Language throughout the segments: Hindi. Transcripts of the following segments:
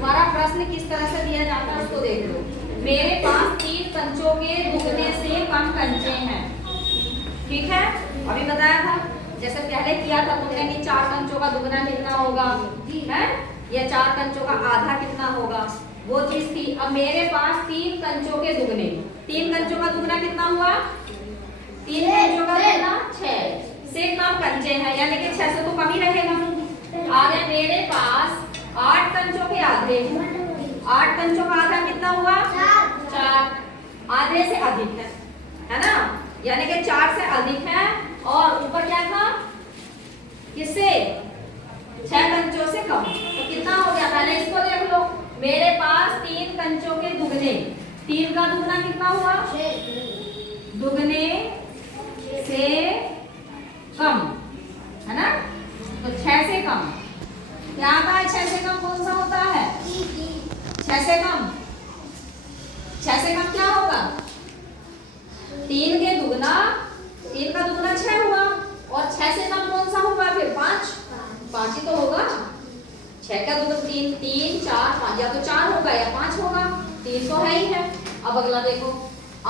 तुम्हारा प्रश्न किस तरह से दिया जाता है उसको देख लो। मेरे पास 3 कंचों के दुगने से कम कंचे हैं। ठीक है, अभी बताया था जैसे पहले किया था तुमने कि 4 कंचों का दुगना कितना होगा है, या 4 कंचों का आधा कितना होगा, वो चीज थी। अब मेरे पास 3 कंचों के दुगने, 3 कंचों का दुगना कितना हुआ, 3 कंचों का दुगना 6 से कम कंचे हैं, यानी कि 6 से तो कम ही रहेगा। आगे मेरे पास 8 कंचों के आधे, 8 कंचों का आधा कितना हुआ 4, आधे से अधिक है ना, यानी कि 4 से अधिक है। और ऊपर क्या था, किससे 6 कंचों से कम, तो कितना हो गया, पहले इसको देख लो। मेरे पास 3 कंचों के दुगने, 3 का दुगना कितना हुआ, दुगने से कम है ना, तो 6 से कम क्या आता है, 6 से कम कौन सा होता है, 6 से कम, 6 से कम क्या होगा, 3 के दुगना, 3 का दुगना 6 हुआ, और 6 से कम कौन सा होगा फिर 5, 5 ही तो होगा। 6 का दुगना 3, 3 4 5, या तो 4 होगा या 5 होगा, 3 तो है ही है। अब अगला देखो,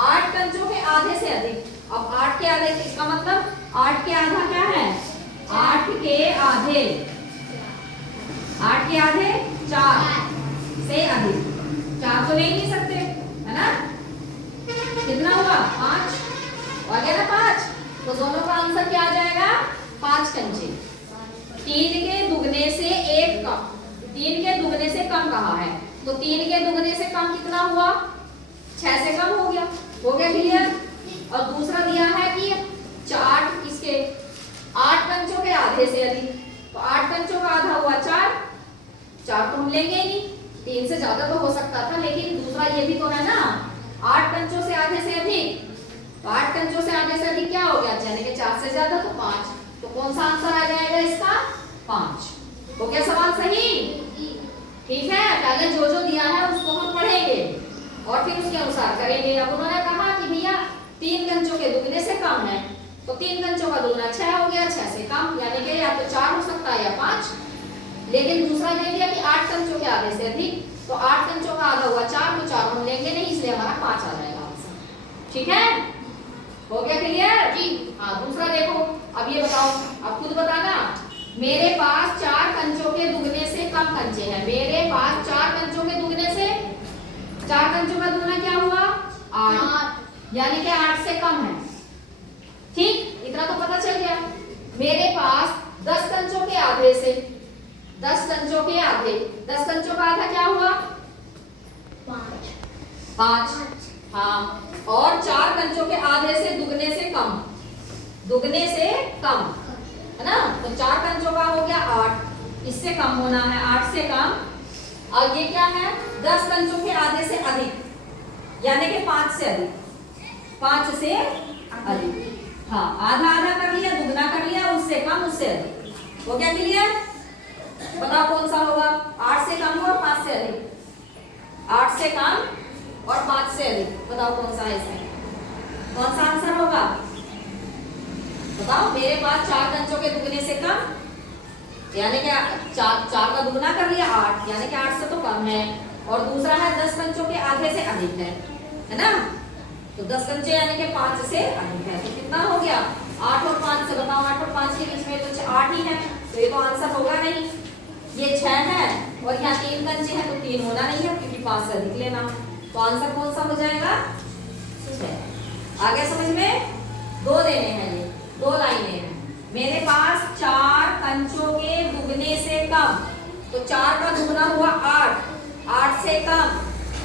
8 कंचों के आधे से अधिक। अब 8 के आधे, इसका मतलब 8 के आधा क्या है, 8 के आधे, 8 के आधे 4 से अधिक, 4 तो ले ही नहीं सकते है ना, कितना हुआ 5, और क्या ना 5, तो दोनों का आंसर क्या आ जाएगा 5 कंचे। 3 के दुगने से 1 कम, 3 के दुगने से कम कहा है, तो 3 के दुगने से कम कितना हुआ, 6 से कम हो गया क्लियर। और दूसरा दिया है कि 4 किसके, 8 कंचों के आधे से अधिक, तो 8 कंचों का आधा हुआ 4, 4 तो हम लेंगे ही नहीं, 3 से ज्यादा तो हो सकता था, लेकिन दूसरा ये भी तो है ना, 8 कंचों से आधे से अधिक, तो 8 कंचों से आधे से अधिक क्या हो गया, यानी कि 4 से ज्यादा तो 5, तो कौन सा आंसर आ जाएगा इसका 5। हो गया सवाल सही, ठीक है। पहले जो जो दिया है उसको हम पढ़ेंगे और फिर उसके अनुसार करेंगे। अब उन्होंने कहा कि भैया 3 कंचों के दुगने से कम है, तो 3 कंचों का दुगना 6 हो गया, 6 से कम यानी कि या तो 4 हो सकता है या 5, लेकिन दूसरा दे दिया कि 8 कंचों के आधे से अधिक, तो 8 कंचों का आधा हुआ 4, तो 4 हम लेंगे नहीं, इसलिए हमारा 5 आ जाएगा आंसर। ठीक है, हो गया क्लियर जी। हाँ, दूसरा देखो, अब ये बताओ, अब खुद बताना। मेरे पास 4 कंचों के दुगने से कम कंचे हैं, मेरे पास 4 कंचों के दुगने से, 4 कंचों का दुगना क्या हुआ 8, यानी कि 8 से कम है। ठीक, इतना तो पता चल गया। मेरे पास 10 कंचों के आधे से, 10 कंचों के आधे, 10 कंचों का आधा क्या हुआ 5, हाँ, और 4 कंचों के आधे से दुगने से कम, दुगने से कम है ना, तो 4 कंचों का हो गया 8, इससे कम होना है 8 से कम। और ये क्या है 10 कंचों के आधे से अधिक, यानी कि 5 से अधिक, 5 से अधिक, हाँ, आधा आधा कर लिया, दुगना कर लिया, उससे कम उससे अधिक, हो गया क्लियर। बताओ कौन सा होगा, 8 से कम और 5 से अधिक, 8 से कम और 5 से अधिक, बताओ कौन सा है इसमें, कौन सा आंसर होगा बताओ। मेरे पास 4 कंचों के दुगने से कम, यानी कि 4 का दुगना कर लिया 8, यानी कि 8 से तो कम है, और दूसरा है 10 कंचों के आधे से अधिक है ना, तो 10 कंचे यानी कि 5 से अधिक है, तो कितना हो गया 8 और 5 से, बताओ 8 और 5 के बीच में तो 8 ही है, तो ये तो आंसर होगा नहीं। ये 6 है और यहाँ 3 कंचे हैं, तो 3 होना नहीं है क्योंकि 5 से अधिक लेना, तो आंसर कौन सा हो जाएगा 6। आगे समझ में, 2 देने हैं, ये 2 लाइनें हैं। मेरे पास 4 कंचों के दुगने से कम, तो 4 का दुगना हुआ 8, 8 से कम,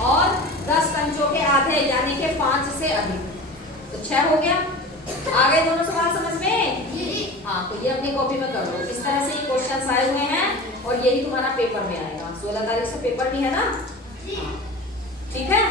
और 10 कंचों के आधे यानी कि 5 से अधिक, तो 6 हो गया। आगे दोनों सवाल समझ में, हाँ, तो ये अपनी कॉपी में कर लो। इस तरह से ये क्वेश्चन आए हुए हैं और यही तुम्हारा पेपर में आएगा, 16 तारीख से पेपर भी है ना, ठीक है।